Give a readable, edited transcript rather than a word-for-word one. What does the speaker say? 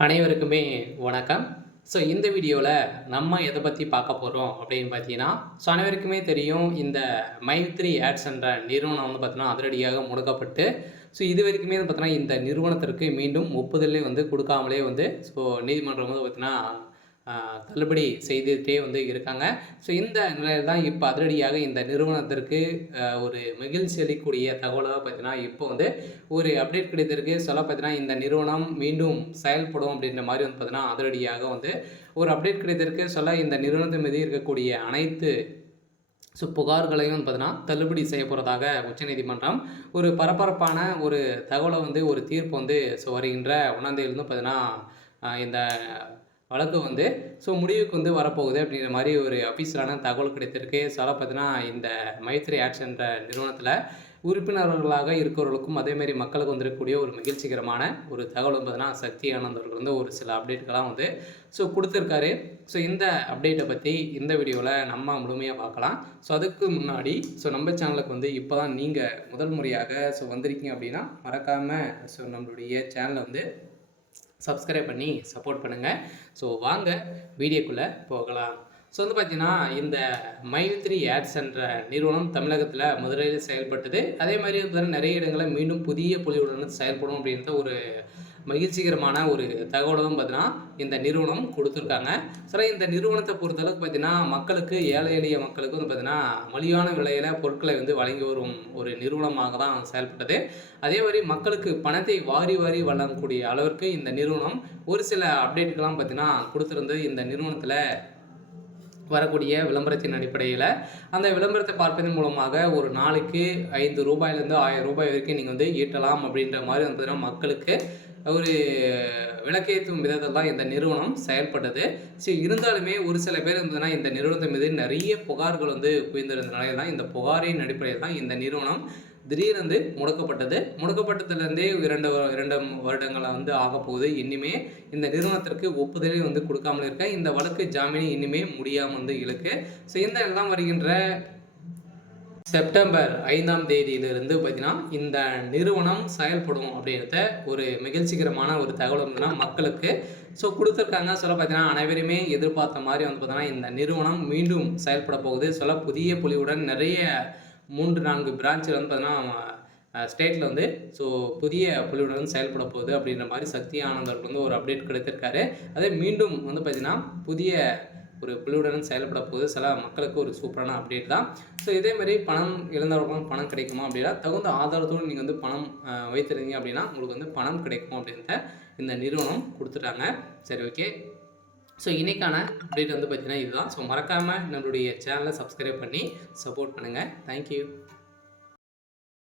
அனைவருக்குமே வணக்கம். இந்த வீடியோல நம்ம எத பத்தி பார்க்க போறோம் அப்படின்னு பார்த்தீங்கன்னா, அனைவருக்குமே தெரியும் இந்த மைத்ரி ஆட்ஸ் என்ற நிறுவனம் வந்து பார்த்தீங்கன்னா, அதிரடியாக முடக்கப்பட்டு, இதுவரைக்குமே வந்து பார்த்தீங்கன்னா, இந்த நிறுவனத்திற்கு மீண்டும் ஒப்புதலே வந்து குடுக்காமலே வந்து நீதிமன்றம் வந்து பார்த்தீங்கன்னா, அ தள்ளுபடி செய்துட்டே வந்து இருக்காங்க. இந்த நிலையில தான் இப்ப அதிரடியாக இந்த நிறுவனத்திற்கு ஒரு மகிழ்ச்சி அளிக்கக்கூடிய தகவலா பார்த்தீங்கன்னா, இப்போ வந்து ஒரு அப்டேட் கிடைத்திருக்கு. சொல்ல பார்த்தீங்கன்னா, இந்த நிறுவனம் மீண்டும் செயல்படும் அப்படின்ற மாரி வந்து பார்த்தீங்கன்னா, அதிரடியாக வந்து ஒரு அப்டேட் கிடைத்திருக்கு. இந்த நிறுவனத்தின் மீது இருக்கக்கூடிய அனைத்து புகார்களையும் வந்து பார்த்தீங்கன்னா, தள்ளுபடி செய்ய போறதாக உச்சநீதிமன்றம் ஒரு பரபரப்பான ஒரு தகவல வந்து ஒரு தீர்ப்பு வந்து வருகின்ற 1ஆம் தேதியிலிருந்து பார்த்தீங்கன்னா, இந்த வழக்கு வந்து முடிவுக்கு வந்து வரப்போகுது அப்படிங்கிற மாரி ஒரு அஃபிஷியலான தகவல் கிடைத்திருக்கு. பார்த்தீங்கன்னா, இந்த மைத்ரி ஆட்ஸ் என்ற நிறுவனத்தில உறுப்பினர்களாக இருக்கிறவர்களுக்கும், அதேமாரி மக்களுக்கு வந்திருக்கக்கூடிய ஒரு மகிழ்ச்சிகரமான ஒரு தகவல் வந்து பார்த்தீங்கன்னா, சக்தி ஆனந்த் அவர்கள் வந்து ஒரு சில அப்டேட்கள்லாம் வந்து குடுத்துருக்காரு. இந்த அப்டேட்ட பத்தி இந்த வீடியோல நம்ம முழுமையா பார்க்கலாம். அதுக்கு முன்னாடி நம்ம சேனலுக்கு வந்து இப்ப தான் நீங்க முதல் முறையாக வந்திருக்கீங்க அப்படின்னா, மறக்காம நம்மளுடைய சேனல வந்து சப்ஸ்கிரைப் பண்ணி சப்போர்ட் பண்ணுங்க. வாங்க வீடியோக்குள்ள போகலாம். வந்து பார்த்தீங்கன்னா, இந்த மைத்ரி ஆட்ஸ் என்ற நிறுவனம் தமிழகத்தில மதுரையில செயல்பட்டது. அதே மாரி பார்த்தீங்கன்னா, நெறைய இடங்கள்ல மீண்டும் புதிய பொலிவுடன் செயல்படும் அப்படின்ற ஒரு மகிழ்ச்சிகரமான ஒரு தகவலும் பார்த்தீங்கன்னா, இந்த நிறுவனம் குடுத்துருக்காங்க. இந்த நிறுவனத்த பொறுத்தளவுக்கு பார்த்தீங்கன்னா, மக்களுக்கு ஏழை எளிய மக்களுக்கு வந்து பார்த்தீங்கன்னா, மலிவான விலையில பொருட்களை வந்து வழங்கி வரும் ஒரு நிறுவனமாக தான் செயல்பட்டது. அதே மாரி மக்களுக்கு பணத்தை வாரி வாரி வழங்கக்கூடிய அளவிற்கு இந்த நிறுவனம் ஒரு சில அப்டேட்கள்லாம் பார்த்தீங்கன்னா குடுத்திருந்தது. இந்த நிறுவனத்தில வரக்கூடிய விளம்பரத்தின் அடிப்படையில, அந்த விளம்பரத்தை பார்ப்பதன் மூலமாக ஒரு நாளைக்கு ரூ. 5லேருந்து ரூ. 1000 வரைக்கும் நீங்க வந்து ஈட்டலாம் அப்படின்ற மாரி வந்து பார்த்தீங்கன்னா, மக்களுக்கு ஒரு விளக்கேற்றும் விதத்தில் தான் இந்த நிறுவனம் செயல்பட்டது. இருந்தாலுமே ஒரு சில பேர் வந்து இந்த நிறுவனத்தின் மீது நெறைய புகார்கள் வந்து குவிந்திருந்தனால தான் இந்த புகாரின் அடிப்படையில் தான் இந்த நிறுவனம் திடீரென்று முடக்கப்பட்டது. முடக்கப்பட்டதிலிருந்தே 2 வருடங்களா வந்து ஆகப்போகுது. இன்னிமே இந்த நிறுவனத்திற்கு ஒப்புதலே வந்து குடுக்காமல் இருக்க. இந்த வழக்கு ஜாமீன் இன்னிமே முடியாம வந்து இழுக்கு. இந்த எல்லாம் வருகின்ற செப்டம்பர் 5ஆம் தேதியிலிருந்து பார்த்தீங்கன்னா, இந்த நிறுவனம் செயல்படும் அப்படின்றத ஒரு மகிழ்ச்சிகரமான ஒரு தகவல் வந்து மக்களுக்கு குடுத்துருக்காங்க. பார்த்தீங்கன்னா, அனைவருமே எதிர்பார்த்த மாரி வந்து பார்த்தீங்கன்னா, இந்த நிறுவனம் மீண்டும் செயல்பட போகுது. புதிய பொலிவுடன் நெறைய 3, 4 பிரான்ச்ல வந்து பார்த்தீங்கன்னா, ஸ்டேட்ல வந்து புதிய பொலிவுடன் செயல்பட போகுது அப்படின்ற மாரி சக்தி ஆனந்த் அவர்கள் வந்து ஒரு அப்டேட் கிடைத்திருக்காரு. அதே மீண்டும் வந்து பார்த்தீங்கன்னா, புதிய ஒரு குழுவுடன் செயல்பட போகுது. மக்களுக்கு ஒரு சூப்பரான அப்டேட் தான். இதே மாரி பணம் இழந்தவர்களுக்கும் பணம் கிடைக்குமா அப்படின்னா, தகுந்த ஆதாரத்தோடு நீங்க வந்து பணம் வைத்திருந்தீங்க அப்படின்னா, உங்களுக்கு வந்து பணம் கிடைக்கும் அப்படின்றத இந்த நிறுவனம் குடுத்துட்டாங்க. சரி, ஓகே. இன்னைக்கான அப்டேட் வந்து பார்த்தீங்கன்னா இதுதான். மறக்காம நம்மளுடைய சேனல சப்ஸ்கிரைப் பண்ணி சப்போர்ட் பண்ணுங்க. Thank you.